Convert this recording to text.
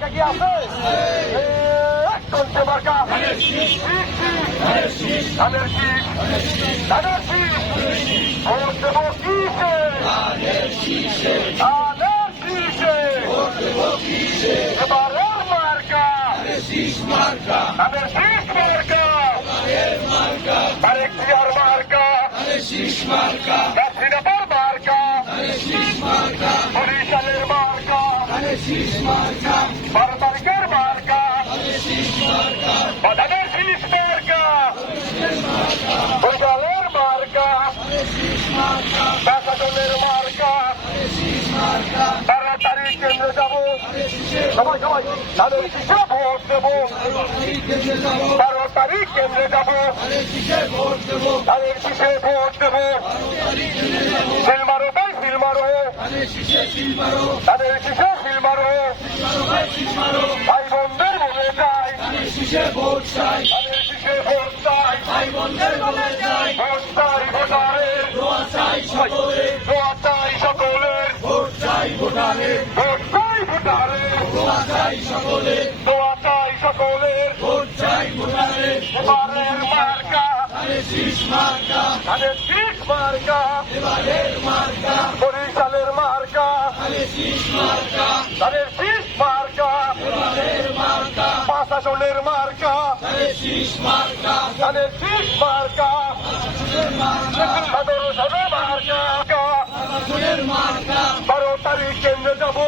মার্কা কি আছে? চলছে মার্কা ধানের শীষ ভোট দেবো কিসে? ধানের শীষে এবারের মার্কা ধানের শীষ মার্কা তারেক জিয়ার মার্কা গাছিরাপার মার্কা বরিশালের মার্কা 12 তারিখের মার্কা ধানের শীষ মার্কা বরিশালের মার্কা কাঁচাগোলের মার্কা 12 তারিখ কেন্দ্রে যাবো সবাই ধানের শীষে ভোট দেবো 12 তারিখ কেন্দ্রে যাবো ধানের শীষে ভোট দেবো সিল মারো ভাই সিল মারো ধানের শীষে সিল মারো ভাই বোনদের বলে যাই ধানের শীষে ভোট চাই ভোট চাই ভোটারের দোয়া চাই সকলের ভোট চাই ভোটারের দোয়া চাই সকলের এবারের মার্কা ধানের শীষ মার্কা বরিশালের মার্কা ধানের শীষ মার্কা প্রশাসনের মার্কা ধানের শীষ মার্কা সদরসনের মার্কা 12 তারিখ কেন্দ্রে যাবো